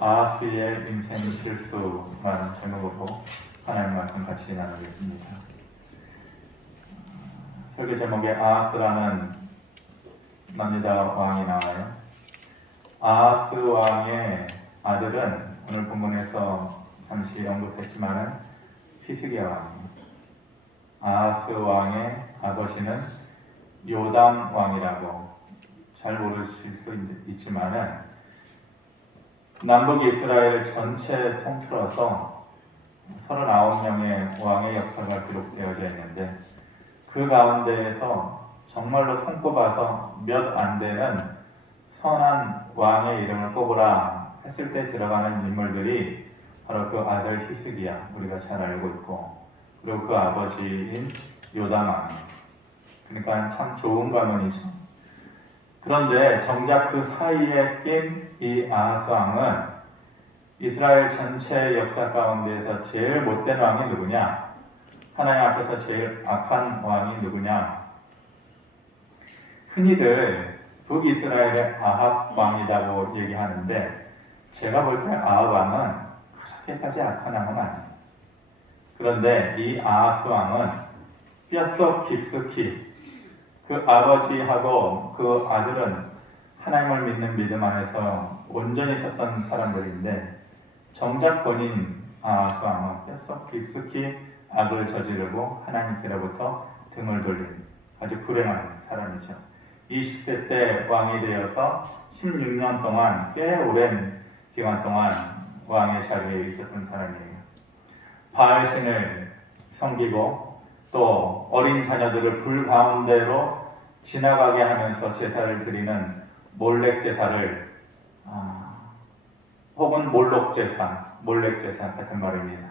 아하스의 인생 실수라는 제목으로 하나님 말씀 같이 나누겠습니다. 설교 제목에 아하스라는 남유다 왕이 나와요. 아하스 왕의 아들은 오늘 본문에서 잠시 언급했지만은 히스기야 왕입니다. 아하스 왕의 아버지는 요담 왕이라고 잘 모르실 수 있지만은 남북 이스라엘 전체 통틀어서 39명의 왕의 역사가 기록되어져 있는데 그 가운데에서 정말로 손꼽아서 몇 안 되는 선한 왕의 이름을 꼽으라 했을 때 들어가는 인물들이 바로 그 아들 히스기야, 우리가 잘 알고 있고, 그리고 그 아버지인 요담 왕이에요. 그러니까 참 좋은 가문이죠. 그런데 정작 그 사이에 낀 이 아하스 왕은 이스라엘 전체 역사 가운데에서 제일 못된 왕이 누구냐? 하나님 앞에서 제일 악한 왕이 누구냐? 흔히들 북이스라엘의 아합 왕이라고 얘기하는데 제가 볼 때 아합 왕은 그렇게까지 악한 왕은 아니에요. 그런데 이 아하스 왕은 뼛속 깊숙이 그 아버지하고 그 아들은 하나님을 믿는 믿음 안에서 온전히 섰던 사람들인데 정작 본인 아하스 왕은 뼛속 깊숙이 악을 저지르고 하나님께로부터 등을 돌린 아주 불행한 사람이죠. 20세 때 왕이 되어서 16년 동안 꽤 오랜 기간 동안 왕의 자리에 있었던 사람이에요. 바알신을 섬기고 또 어린 자녀들을 불 가운데로 지나가게 하면서 제사를 드리는 몰렉 제사를 혹은 몰록 제사, 몰렉 제사 같은 말입니다.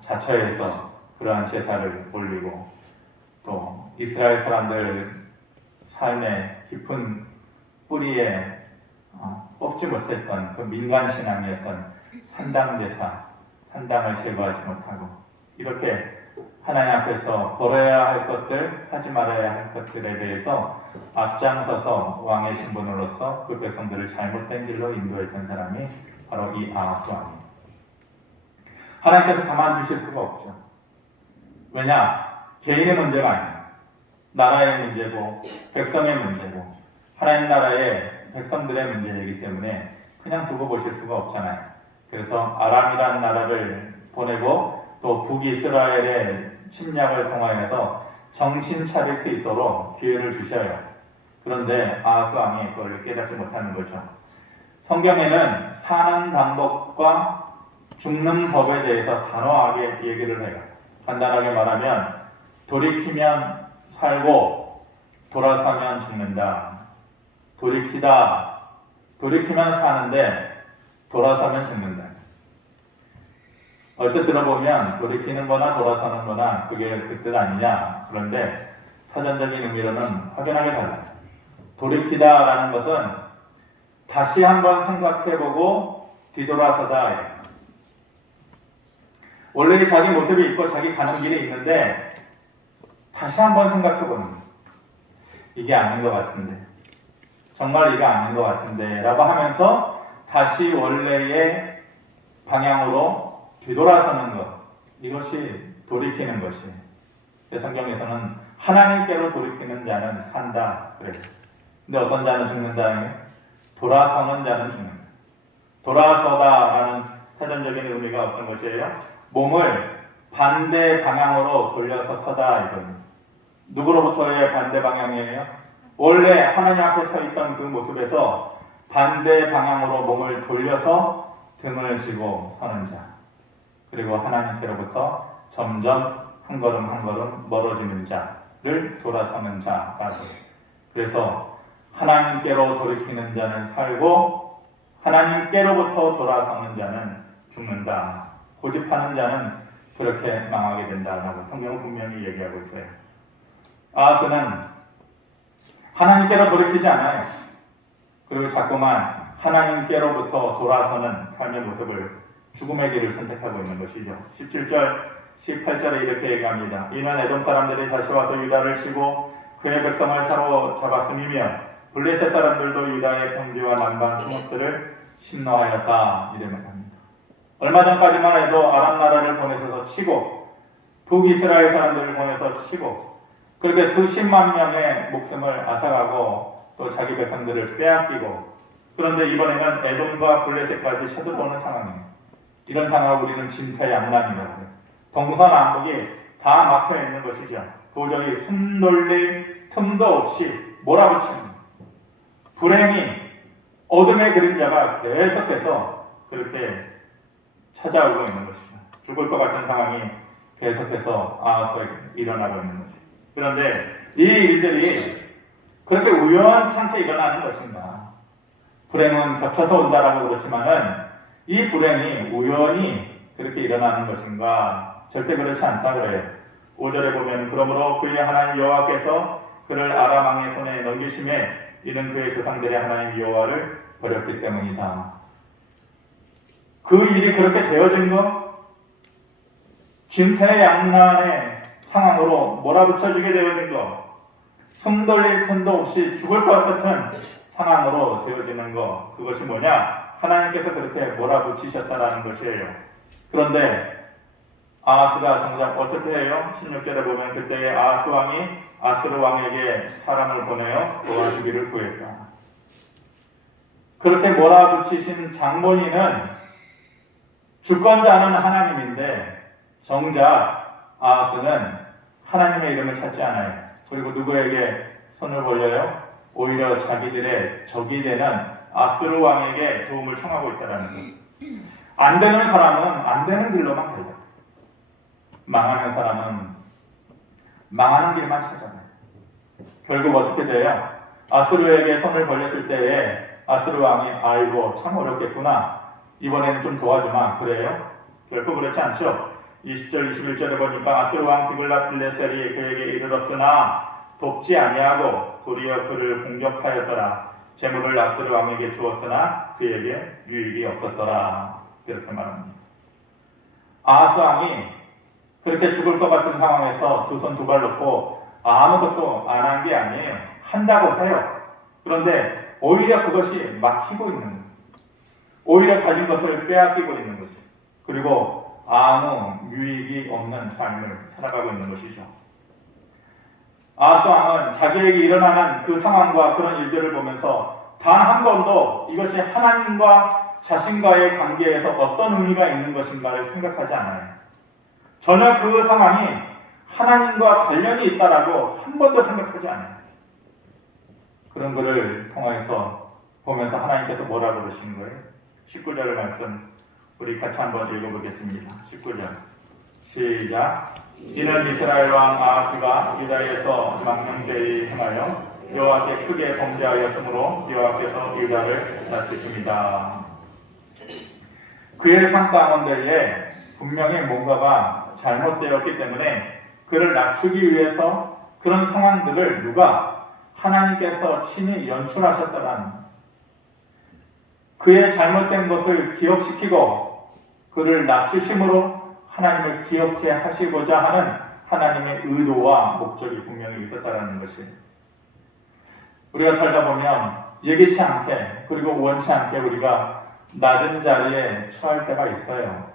자처해서 그러한 제사를 올리고 또 이스라엘 사람들 삶의 깊은 뿌리에 뽑지 못했던 그 민간 신앙이었던 산당 제사, 산당을 제거하지 못하고 이렇게 하나님 앞에서 걸어야 할 것들, 하지 말아야 할 것들에 대해서 앞장서서 왕의 신분으로서 그 백성들을 잘못된 길로 인도했던 사람이 바로 이 아하스 왕이에요. 하나님께서 가만 두실 수가 없죠. 왜냐? 개인의 문제가 아니에요. 나라의 문제고 백성의 문제고 하나님 나라의 백성들의 문제이기 때문에 그냥 두고 보실 수가 없잖아요. 그래서 아람이라는 나라를 보내고 또 북이스라엘의 침략을 통하여서 정신 차릴 수 있도록 기회를 주셔요. 그런데 아하스 왕이 그걸 깨닫지 못하는 거죠. 성경에는 사는 방법과 죽는 법에 대해서 단호하게 얘기를 해요. 간단하게 말하면 돌이키면 살고 돌아서면 죽는다. 돌이키면 사는데 돌아서면 죽는다. 얼핏 들어보면 돌이키는 거나 돌아서는 거나 그게 그 뜻 아니냐. 그런데 사전적인 의미로는 확연하게 달라요. 돌이키다라는 것은 다시 한번 생각해보고 뒤돌아서다. 원래 자기 모습이 있고 자기 가는 길이 있는데 다시 한번 생각해보는 거예요. 이게 아닌 것 같은데, 정말 이게 아닌 것 같은데 라고 하면서 다시 원래의 방향으로 뒤돌아서는 것, 이것이 돌이키는 것이에요. 성경에서는 하나님께로 돌이키는 자는 산다 그래요. 근데 어떤 자는 죽는다? 돌아서는 자는 죽는다. 돌아서다라는 사전적인 의미가 어떤 것이에요? 몸을 반대 방향으로 돌려서 서다 이거예요. 누구로부터의 반대 방향이에요? 원래 하나님 앞에 서 있던 그 모습에서 반대 방향으로 몸을 돌려서 등을 쥐고 서는 자. 그리고 하나님께로부터 점점 한 걸음 한 걸음 멀어지는 자를 돌아서는 자라고. 그래서 하나님께로 돌이키는 자는 살고 하나님께로부터 돌아서는 자는 죽는다. 고집하는 자는 그렇게 망하게 된다라고 성경은 분명히 얘기하고 있어요. 아하스는 하나님께로 돌이키지 않아요. 그리고 자꾸만 하나님께로부터 돌아서는 삶의 모습을 죽음의 길을 선택하고 있는 것이죠. 17절, 18절에 이렇게 얘기합니다. 이는 에돔 사람들이 다시 와서 유다를 치고 그의 백성을 사로잡았음이며 블레셋 사람들도 유다의 평지와 남방 성읍들을 심노하였다 이래 말합니다. 얼마 전까지만 해도 아람 나라를 보내서 치고 북이스라엘 사람들을 보내서 치고 그렇게 수십만 명의 목숨을 앗아가고 또 자기 백성들을 빼앗기고 그런데 이번에는 에돔과 블레셋까지 쳐들어오는 상황이에요. 이런 상황을 우리는 진퇴양난이라고 해요. 동서남북이 다 막혀 있는 것이죠. 도저히 숨 돌릴 틈도 없이 몰아붙이는 불행이 어둠의 그림자가 계속해서 그렇게 찾아오고 있는 것이죠. 죽을 것 같은 상황이 계속해서 아하스에게 일어나고 있는 것이죠. 그런데 이 일들이 그렇게 우연찮게 일어나는 것인가? 불행은 겹쳐서 온다라고 그렇지만은 이 불행이 우연히 그렇게 일어나는 것인가? 절대 그렇지 않다 그래요. 5절에 보면 그러므로 그의 하나님 여호와께서 그를 아람 왕의 손에 넘기심에 이는 그의 조상들의 하나님 여호와를 버렸기 때문이다. 그 일이 그렇게 되어진 것, 진퇴양난의 상황으로 몰아붙여지게 되어진 것, 숨 돌릴 틈도 없이 죽을 것 같은 상황으로 되어지는 것, 그것이 뭐냐? 하나님께서 그렇게 몰아붙이셨다라는 것이에요. 그런데 아하스가 정작 어떻게 해요? 16절에 보면 그때의 아하스 왕이 아스르 왕에게 사람을 보내어 도와주기를 구했다. 그렇게 몰아붙이신 장본인은 주권자는 하나님인데 정작 아하스는 하나님의 이름을 찾지 않아요. 그리고 누구에게 손을 벌려요? 오히려 자기들의 적이 되는 아스르 왕에게 도움을 청하고 있다는 것. 안 되는 사람은 안 되는 길로만 가요. 망하는 사람은 망하는 길만 찾아가요. 결국 어떻게 돼요? 아스르에게 손을 벌렸을 때에 아스르 왕이 아이고 참 어렵겠구나. 이번에는 좀 도와주마. 그래요? 결코 그렇지 않죠. 20절 21절에 보니까 아스르 왕 디글랏빌레셀이 그에게 이르렀으나 돕지 아니하고 도리어 그를 공격하였더라. 재물을 아스르 왕에게 주었으나 그에게 유익이 없었더라. 이렇게 말합니다. 아하스 왕이 그렇게 죽을 것 같은 상황에서 두 손 두 발 놓고 아무것도 안 한 게 아니에요. 한다고 해요. 그런데 오히려 그것이 막히고 있는 거예요. 오히려 가진 것을 빼앗기고 있는 것이. 그리고 아무 유익이 없는 삶을 살아가고 있는 것이죠. 아하스 왕은 자기에게 일어나는 그 상황과 그런 일들을 보면서 단 한 번도 이것이 하나님과 자신과의 관계에서 어떤 의미가 있는 것인가를 생각하지 않아요. 전혀 그 상황이 하나님과 관련이 있다라고 한 번도 생각하지 않아요. 그런 글을 통해서 보면서 하나님께서 뭐라고 그러신 거예요? 19절 말씀 우리 같이 한번 읽어보겠습니다. 19절 시작. 이는 이스라엘 왕 아하스가 유다에서 망령되이 행하여 여호와께 크게 범죄하였으므로 여호와께서 유다를 다치십니다. 그의 삶 가운데에 분명히 뭔가가 잘못되었기 때문에 그를 낮추기 위해서 그런 상황들을 누가 하나님께서 친히 연출하셨다라는 그의 잘못된 것을 기억시키고 그를 낮추심으로 하나님을 기억해 하시고자 하는 하나님의 의도와 목적이 분명히 있었다라는 것이에요. 우리가 살다 보면 예기치 않게 그리고 원치 않게 우리가 낮은 자리에 처할 때가 있어요.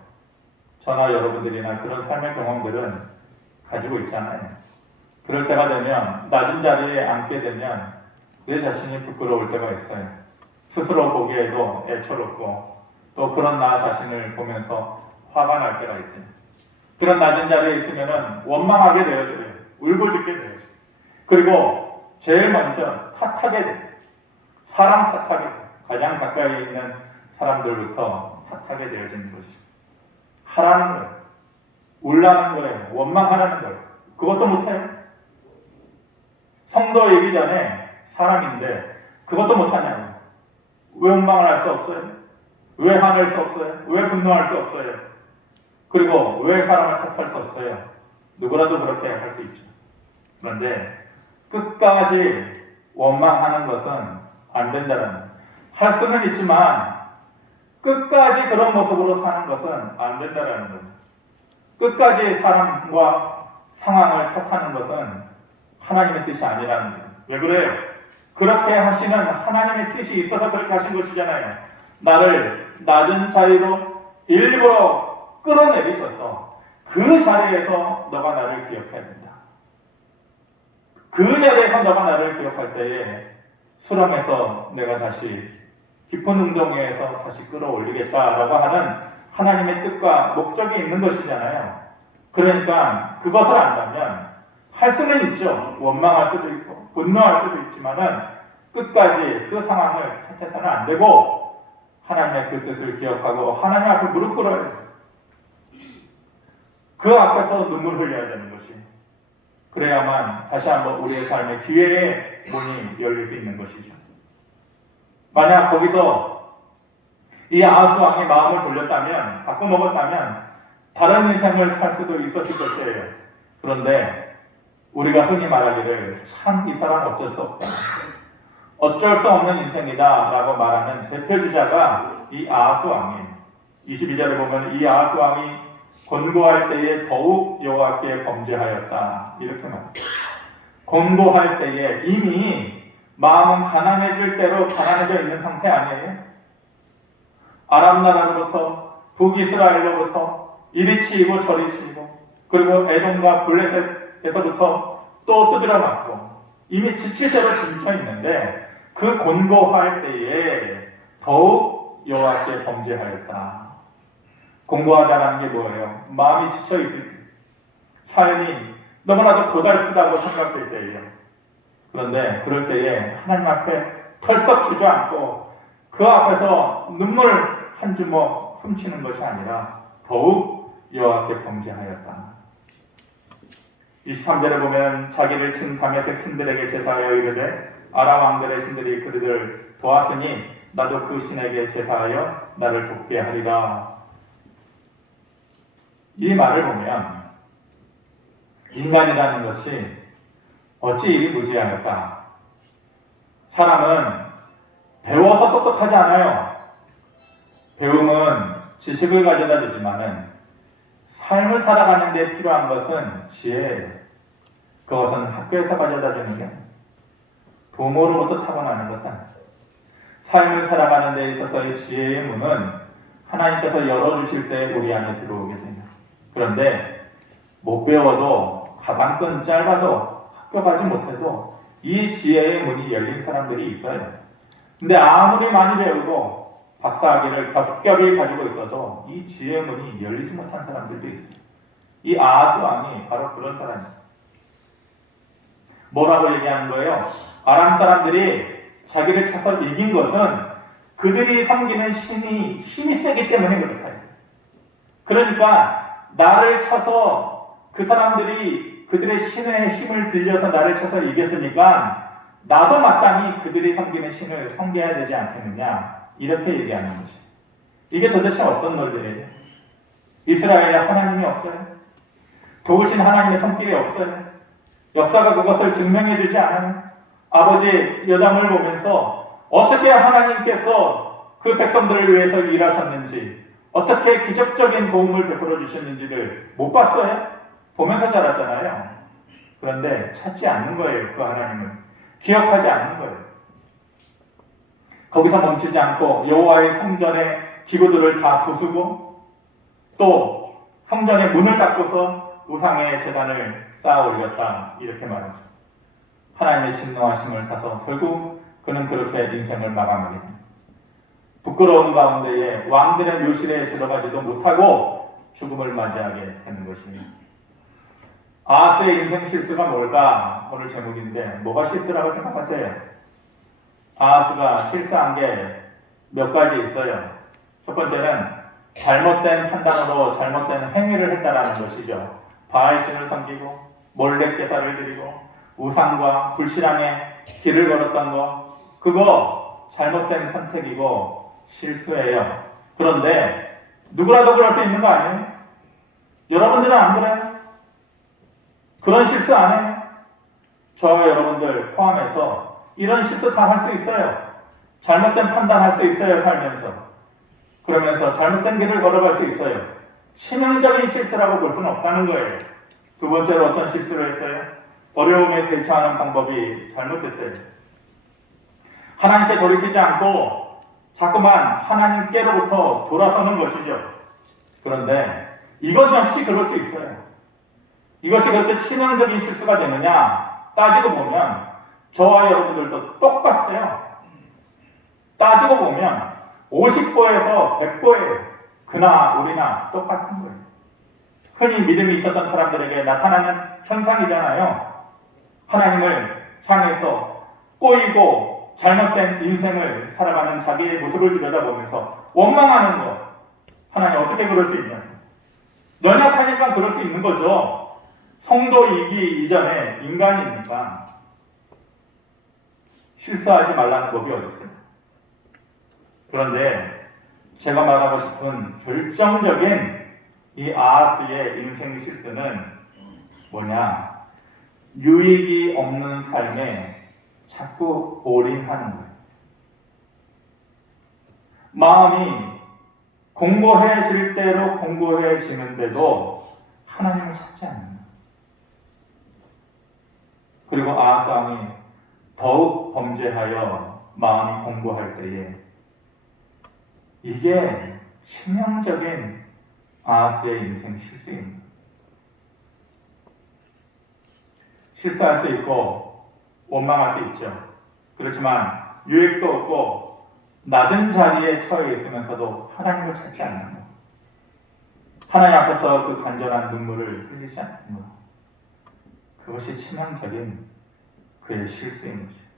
저나 여러분들이나 그런 삶의 경험들은 가지고 있잖아요. 그럴 때가 되면 낮은 자리에 앉게 되면 내 자신이 부끄러울 때가 있어요. 스스로 보기에도 애처롭고 또 그런 나 자신을 보면서 화가 날 때가 있어요. 그런 낮은 자리에 있으면 원망하게 되어져요. 울부짖게 되어져요. 그리고 제일 먼저 탓하게 돼요. 사람 탓하게 돼요. 가장 가까이 있는 사람들부터 탓하게 되어지는 것이 하라는 거예요. 울라는 거예요. 원망하라는 거예요. 그것도 못해요. 성도이기 전에 사람인데 그것도 못하냐고. 왜 원망을 할 수 없어요? 왜 화낼 수 없어요? 왜 분노할 수 없어요? 그리고 왜 사람을 탓할 수 없어요? 누구라도 그렇게 할 수 있죠. 그런데 끝까지 원망하는 것은 안 된다는 거예요. 할 수는 있지만 끝까지 그런 모습으로 사는 것은 안 된다는 거예요. 끝까지 사람과 상황을 탓하는 것은 하나님의 뜻이 아니라는 거예요. 왜 그래요? 그렇게 하시는 하나님의 뜻이 있어서 그렇게 하신 것이잖아요. 나를 낮은 자리로 일부러 끌어내리셔서 그 자리에서 너가 나를 기억해야 된다. 그 자리에서 너가 나를 기억할 때에 수렁에서 내가 다시 깊은 웅덩이에서 다시 끌어올리겠다라고 하는 하나님의 뜻과 목적이 있는 것이잖아요. 그러니까 그것을 안다면 할 수는 있죠. 원망할 수도 있고 분노할 수도 있지만은 끝까지 그 상황을 택해서는 안 되고 하나님의 그 뜻을 기억하고 하나님 앞에 무릎 꿇어야 돼요. 그 앞에서 눈물 흘려야 되는 것이, 그래야만 다시 한번 우리의 삶의 기회의 문이 열릴 수 있는 것이죠. 만약 거기서 이 아하스 왕이 마음을 돌렸다면, 바꿔먹었다면 다른 인생을 살 수도 있었을 것이에요. 그런데 우리가 흔히 말하기를 참 이 사람 어쩔 수 없다, 어쩔 수 없는 인생이다 라고 말하는 대표주자가 이 아하스 왕이에요. 22절에 보면 이 아하스 왕이 권고할 때에 더욱 여호와께 범죄하였다 이렇게 말합니다. 권고할 때에 이미 마음은 가난해질 대로 가난해져 있는 상태 아니에요? 아람 나라로부터 북이스라엘로부터 이리 치이고 저리 치이고, 그리고 에돔과 블레셋에서부터 또 두드려 맞고 이미 지칠 대로 지쳐 있는데 그 권고할 때에 더욱 여호와께 범죄하였다. 공고하다라는 게 뭐예요? 마음이 지쳐 있을 때, 삶이 너무나도 고달프다고 생각될 때예요. 그런데 그럴 때에 하나님 앞에 털썩 주저앉고 그 앞에서 눈물 한 주먹 훔치는 것이 아니라 더욱 여호와께 범죄하였다. 23절에 보면 자기를 친 다메섹 신들에게 제사하여 이르되 아람 왕들의 신들이 그들을 도왔으니 나도 그 신에게 제사하여 나를 돕게 하리라. 이 말을 보면 인간이라는 것이 어찌 이리 무지하일까? 사람은 배워서 똑똑하지 않아요. 배움은 지식을 가져다 주지만은 삶을 살아가는 데 필요한 것은 지혜예요. 그것은 학교에서 가져다 주는 게 아니에요. 부모로부터 타고나는 것도 아니에요. 삶을 살아가는 데 있어서의 지혜의 문은 하나님께서 열어주실 때 우리 안에 들어오게 됩니다. 그런데 못 배워도 가방끈 짧아도 학교 가지 못해도 이 지혜의 문이 열린 사람들이 있어요. 근데 아무리 많이 배우고 박사학위를 겹겹이 가지고 있어도 이 지혜의 문이 열리지 못한 사람들도 있어요. 이 아하스 왕이 바로 그런 사람이에요. 뭐라고 얘기하는 거예요? 아람 사람들이 자기를 쳐서 이긴 것은 그들이 섬기는 신이 힘이 세기 때문에 그렇다. 그러니까 나를 쳐서 그 사람들이 그들의 신의 힘을 빌려서 나를 쳐서 이겼으니까 나도 마땅히 그들이 섬기는 신을 섬겨야 되지 않겠느냐, 이렇게 얘기하는 것이. 이게 도대체 어떤 논리예요? 이스라엘에 하나님이 없어요? 도우신 하나님의 손길이 없어요? 역사가 그것을 증명해 주지 않아요? 아버지 여담을 보면서 어떻게 하나님께서 그 백성들을 위해서 일하셨는지, 어떻게 기적적인 도움을 베풀어 주셨는지를 못 봤어요? 보면서 자랐잖아요. 그런데 찾지 않는 거예요. 그 하나님을 기억하지 않는 거예요. 거기서 멈추지 않고 여호와의 성전의 기구들을 다 부수고 또 성전의 문을 닫고서 우상의 제단을 쌓아 올렸다, 이렇게 말하죠. 하나님의 진노하심을 사서 결국 그는 그렇게 인생을 마감하게 됩니다. 부끄러운 가운데에 왕들의 묘실에 들어가지도 못하고 죽음을 맞이하게 되는 것입니다. 아하스의 인생 실수가 뭘까? 오늘 제목인데 뭐가 실수라고 생각하세요? 아하스가 실수한 게 몇 가지 있어요. 첫 번째는 잘못된 판단으로 잘못된 행위를 했다라는 것이죠. 바알신을 섬기고 몰렉 제사를 드리고 우상과 불신앙의 길을 걸었던 거, 그거 잘못된 선택이고 실수예요. 그런데 누구라도 그럴 수 있는 거 아니에요? 여러분들은 안 그래요? 그런 실수 안 해요? 저와 여러분들 포함해서 이런 실수 다 할 수 있어요. 잘못된 판단할 수 있어요, 살면서. 그러면서 잘못된 길을 걸어갈 수 있어요. 치명적인 실수라고 볼 수는 없다는 거예요. 두 번째로 어떤 실수를 했어요? 어려움에 대처하는 방법이 잘못됐어요. 하나님께 돌이키지 않고 자꾸만 하나님께로부터 돌아서는 것이죠. 그런데 이것 역시 그럴 수 있어요. 이것이 그렇게 치명적인 실수가 되느냐 따지고 보면 저와 여러분들도 똑같아요. 따지고 보면 50보에서 100보예요. 그나 우리나 똑같은 거예요. 흔히 믿음이 있었던 사람들에게 나타나는 현상이잖아요. 하나님을 향해서 꼬이고 잘못된 인생을 살아가는 자기의 모습을 들여다보면서 원망하는 것. 하나님 어떻게 그럴 수 있냐? 연약하니까 그럴 수 있는 거죠. 성도이기 이전에 인간이니까. 실수하지 말라는 법이 어디 있어요? 그런데 제가 말하고 싶은 결정적인 이 아하스의 인생 실수는 뭐냐? 유익이 없는 삶에 자꾸 올인하는 거예요. 마음이 공고해질 대로 공고해지는데도 하나님을 찾지 않는 거예요. 그리고 아하스 왕이 더욱 범죄하여 마음이 공고할 때에 이게 치명적인 아하스의 인생 실수입니다. 실수할 수 있고 원망할 수 있죠. 그렇지만 유익도 없고 낮은 자리에 처해 있으면서도 하나님을 찾지 않는 것. 하나님 앞에서 그 간절한 눈물을 흘리지 않는 것. 그것이 치명적인 그의 실수인 것이죠.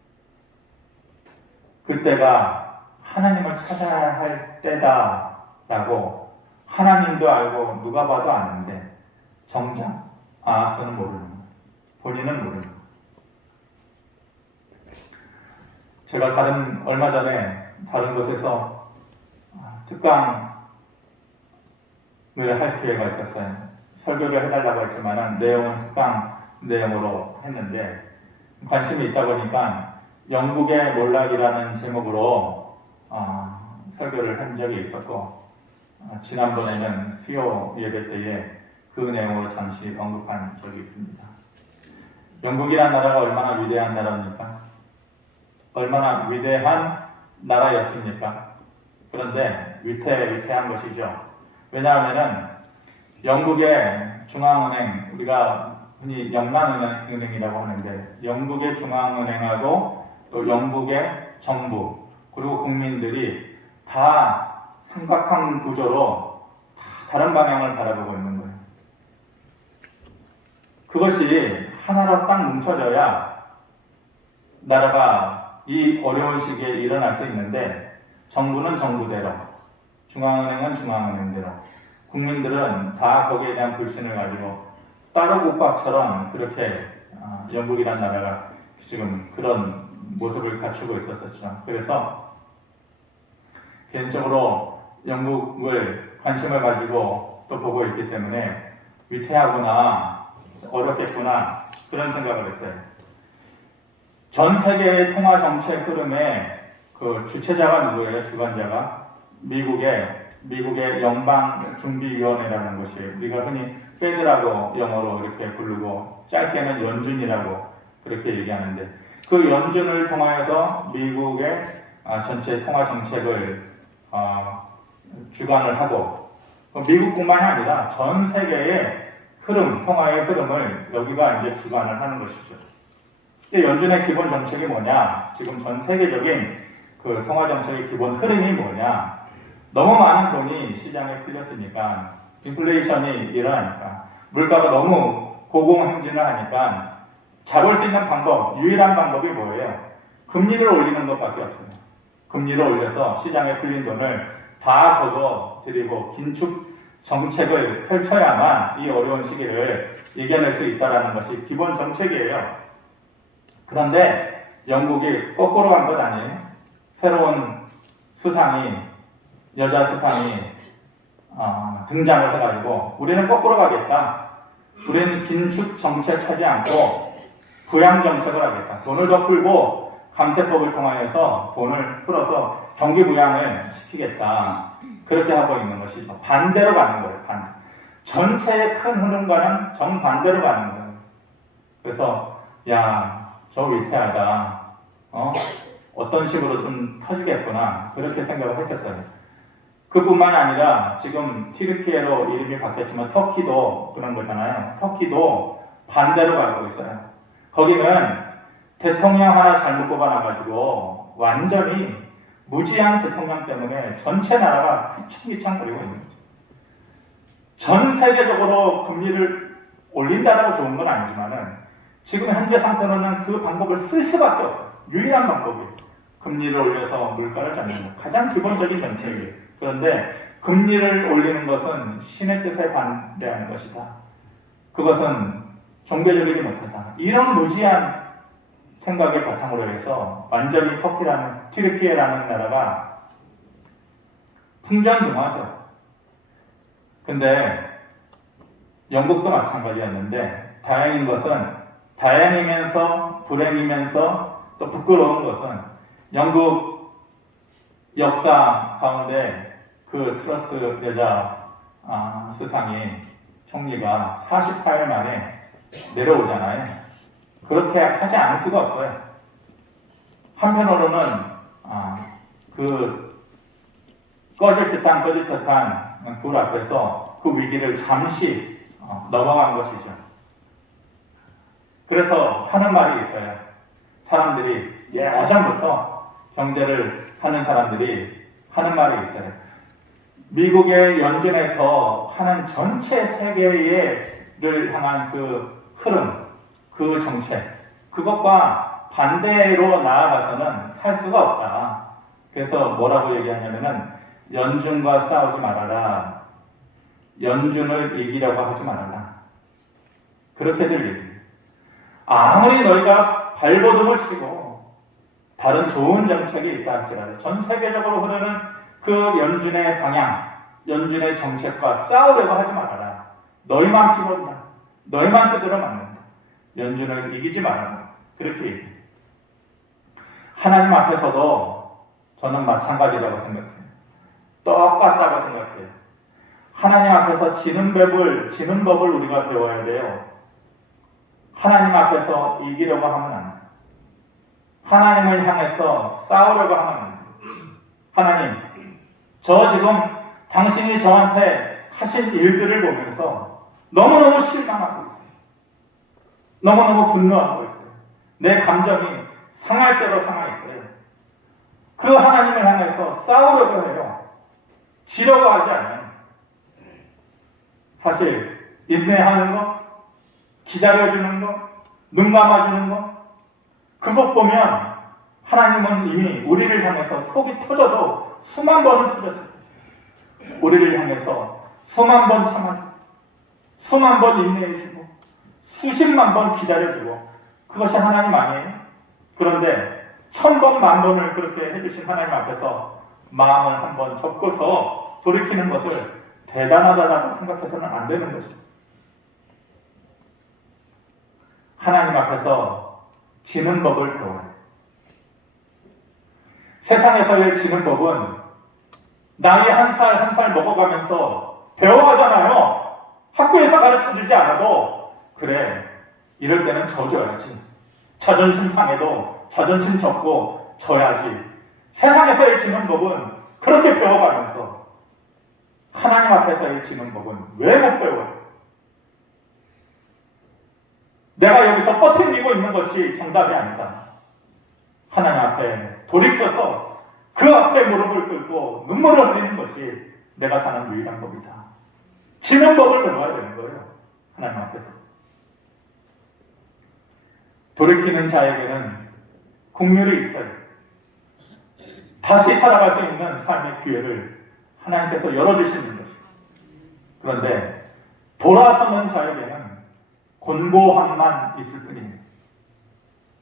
그때가 하나님을 찾아야 할 때다라고 하나님도 알고 누가 봐도 아는데 정작 아하스는 모르는 거예요. 본인은 모르는 거예요. 제가 얼마 전에 다른 곳에서 특강을 할 기회가 있었어요. 설교를 해달라고 했지만 내용은 특강 내용으로 했는데 관심이 있다 보니까 영국의 몰락이라는 제목으로 설교를 한 적이 있었고 지난번에는 수요 예배 때에 그 내용으로 잠시 언급한 적이 있습니다. 영국이란 나라가 얼마나 위대한 나라입니까? 얼마나 위대한 나라였습니까? 그런데 위태한 것이죠. 왜냐하면 영국의 중앙은행, 우리가 흔히 영란은행이라고 하는데 영국의 중앙은행하고 또 영국의 정부 그리고 국민들이 다 삼각형 구조로 다 다른 방향을 바라보고 있는 거예요. 그것이 하나로 딱 뭉쳐져야 나라가 이 어려운 시기에 일어날 수 있는데 정부는 정부대로, 중앙은행은 중앙은행대로, 국민들은 다 거기에 대한 불신을 가지고 따로 국밥처럼 그렇게 영국이란 나라가 지금 그런 모습을 갖추고 있었죠. 그래서 개인적으로 영국을 관심을 가지고 또 보고 있기 때문에 위태하구나, 어렵겠구나 그런 생각을 했어요. 전 세계의 통화 정책 흐름의 그 주체자가 누구예요? 주관자가 미국의 연방준비위원회라는 것이 우리가 흔히 페드라고 영어로 이렇게 부르고 짧게는 연준이라고 그렇게 얘기하는데 그 연준을 통하여서 미국의 전체 통화 정책을 주관을 하고 미국뿐만이 아니라 전 세계의 통화의 흐름을 여기가 이제 주관을 하는 것이죠. 연준의 기본 정책이 뭐냐? 지금 전 세계적인 그 통화 정책의 기본 흐름이 뭐냐? 너무 많은 돈이 시장에 풀렸으니까 인플레이션이 일어나니까 물가가 너무 고공행진을 하니까 잡을 수 있는 유일한 방법이 뭐예요? 금리를 올리는 것밖에 없어요. 금리를 올려서 시장에 풀린 돈을 다 걷어들이고 긴축 정책을 펼쳐야만 이 어려운 시기를 이겨낼 수 있다는 것이 기본 정책이에요. 그런데 영국이 거꾸로 간 것 아니에요? 새로운 여자 수상이 등장을 해가지고 우리는 거꾸로 가겠다. 우리는 긴축 정책하지 않고 부양 정책을 하겠다. 돈을 더 풀고 감세법을 통하여서 돈을 풀어서 경기 부양을 시키겠다. 그렇게 하고 있는 것이죠. 반대로 가는 거예요. 전체의 큰 흐름과는 정반대로 가는 거예요. 그래서 저 위태하다. 어떤 식으로 좀 터지겠구나 그렇게 생각을 했었어요. 그뿐만이 아니라 지금 튀르키예로 이름이 바뀌었지만 터키도 그런 거잖아요. 터키도 반대로 가고 있어요. 거기는 대통령 하나 잘못 뽑아놔가지고 완전히 무지한 대통령 때문에 전체 나라가 휘청휘청거리고 있는 거죠. 전 세계적으로 금리를 올린다라고 좋은 건 아니지만은 지금 현재 상태로는 그 방법을 쓸 수밖에 없어요. 유일한 방법이 금리를 올려서 물가를 잡는 것. 가장 기본적인 정책이에요. 그런데 금리를 올리는 것은 신의 뜻에 반대하는 것이다. 그것은 종교적이지 못하다. 이런 무지한 생각의 바탕으로 해서 완전히 튀르키예라는 나라가 풍전등화죠. 근데 영국도 마찬가지였는데 다행인 것은 다행이면서 불행이면서 또 부끄러운 것은 영국 역사 가운데 그 트러스 여자 수상이 총리가 44일 만에 내려오잖아요. 그렇게 하지 않을 수가 없어요. 한편으로는 그 꺼질 듯한 불 앞에서 그 위기를 잠시 넘어간 것이죠. 그래서 하는 말이 있어요. 사람들이 예전부터 경제를 하는 사람들이 하는 말이 있어요. 미국의 연준에서 하는 전체 세계를 향한 그 흐름, 그 정책, 그것과 반대로 나아가서는 살 수가 없다. 그래서 뭐라고 얘기하냐면은 연준과 싸우지 말아라. 연준을 이기려고 하지 말아라. 그렇게들 얘기해요. 아무리 너희가 발버둥을 치고 다른 좋은 정책이 있다 할지라도 전 세계적으로 흐르는 그 연준의 방향, 연준의 정책과 싸우려고 하지 말아라. 너희만 피곤다. 너희만 뜯으러 맞는다. 연준을 이기지 말아라. 그렇게 얘기해요. 하나님 앞에서도 저는 마찬가지라고 생각해요. 똑같다고 생각해요. 하나님 앞에서 지는 법을 우리가 배워야 돼요. 하나님 앞에서 이기려고 하면 안 돼요. 하나님을 향해서 싸우려고 하면 안 돼요. 하나님, 저 지금 당신이 저한테 하신 일들을 보면서 너무너무 실망하고 있어요. 너무너무 분노하고 있어요. 내 감정이 상할 대로 상하 있어요. 그 하나님을 향해서 싸우려고 해요. 지려고 하지 않아요. 사실 인내하는 거, 기다려주는 거, 눈 감아주는 거, 그것 보면 하나님은 이미 우리를 향해서 속이 터져도 수만 번은 터졌을 거예요. 우리를 향해서 수만 번 참아주고, 수만 번 인내해주고, 수십만 번 기다려주고, 그것이 하나님 아니에요? 그런데 1000번, 10,000번을 그렇게 해주신 하나님 앞에서 마음을 한번 접고서 돌이키는 것을 대단하다고 생각해서는 안 되는 것입니다. 하나님 앞에서 지는 법을 배워야 돼요. 세상에서의 지는 법은 나이 한 살 한 살 먹어가면서 배워가잖아요. 학교에서 가르쳐주지 않아도 그래, 이럴 때는 져줘야지. 자존심 상해도 자존심 접고 져야지. 세상에서의 지는 법은 그렇게 배워가면서 하나님 앞에서의 지는 법은 왜 못 배워요? 내가 여기서 버티고 있는 것이 정답이 아니다. 하나님 앞에 돌이켜서 그 앞에 무릎을 꿇고 눈물을 흘리는 것이 내가 사는 유일한 법이다. 지는 법을 배워야 되는 거예요. 하나님 앞에서. 돌이키는 자에게는 긍휼이 있어요. 다시 살아갈 수 있는 삶의 기회를 하나님께서 열어주시는 것입니다. 그런데 돌아서는 자에게는 곤고함만 있을 뿐입니다.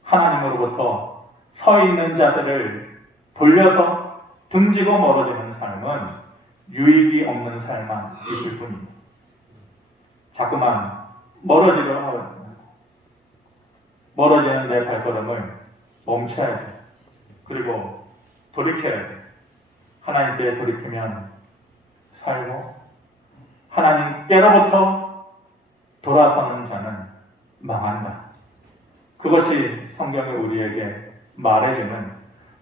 하나님으로부터 서 있는 자세를 돌려서 등지고 멀어지는 삶은 유익이 없는 삶만 있을 뿐입니다. 자꾸만 멀어지려 하고 멀어지는 내 발걸음을 멈춰야 돼요. 그리고 돌이켜야 돼요. 하나님께 돌이키면 살고 하나님께로부터 돌아서는 자는 망한다. 그것이 성경이 우리에게 말해주는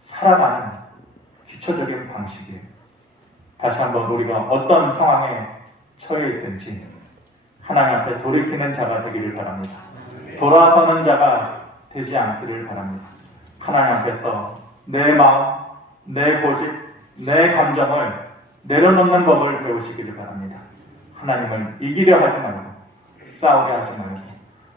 살아가는 기초적인 방식이에요. 다시 한번 우리가 어떤 상황에 처해 있든지 하나님 앞에 돌이키는 자가 되기를 바랍니다. 돌아서는 자가 되지 않기를 바랍니다. 하나님 앞에서 내 마음, 내 고집, 내 감정을 내려놓는 법을 배우시기를 바랍니다. 하나님을 이기려 하지 말고 싸우려 하지 말고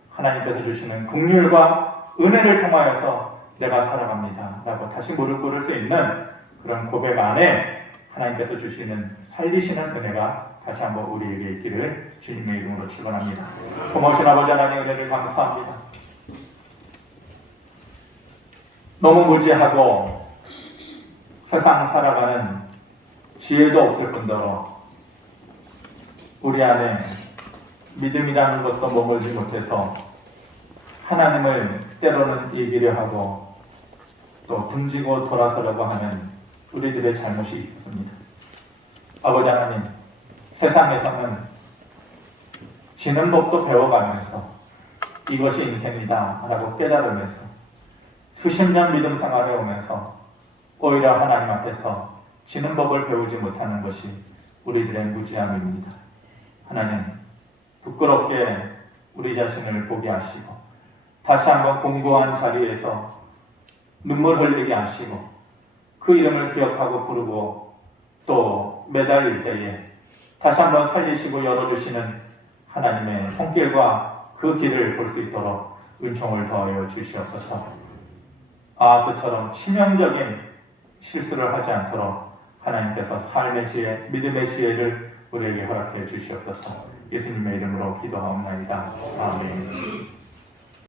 하나님께서 주시는 긍휼과 은혜를 통하여서 내가 살아갑니다 라고 다시 무릎 꿇을 수 있는 그런 고백 안에 하나님께서 주시는 살리시는 은혜가 다시 한번 우리에게 있기를 주님의 이름으로 축원합니다. 고마우신 아버지 하나님 은혜를 감사합니다. 너무 무지하고 세상 살아가는 지혜도 없을 뿐더러 우리 안에 믿음이라는 것도 머물지 못해서 하나님을 때로는 이기려 하고 또 등지고 돌아서려고 하는 우리들의 잘못이 있었습니다. 아버지 하나님, 세상에서는 지는 법도 배워가면서 이것이 인생이다 라고 깨달으면서 수십 년 믿음 생활에 오면서 오히려 하나님 앞에서 지는 법을 배우지 못하는 것이 우리들의 무지함입니다. 하나님, 부끄럽게 우리 자신을 보게 하시고 다시 한번 공고한 자리에서 눈물 흘리게 하시고 그 이름을 기억하고 부르고 또 매달릴 때에 다시 한번 살리시고 열어주시는 하나님의 손길과 그 길을 볼 수 있도록 은총을 더하여 주시옵소서. 아하스처럼 치명적인 실수를 하지 않도록 하나님께서 삶의 지혜, 믿음의 지혜를 우리에게 허락해 주시옵소서. 예수님의 이름으로 기도하옵나이다. 아멘.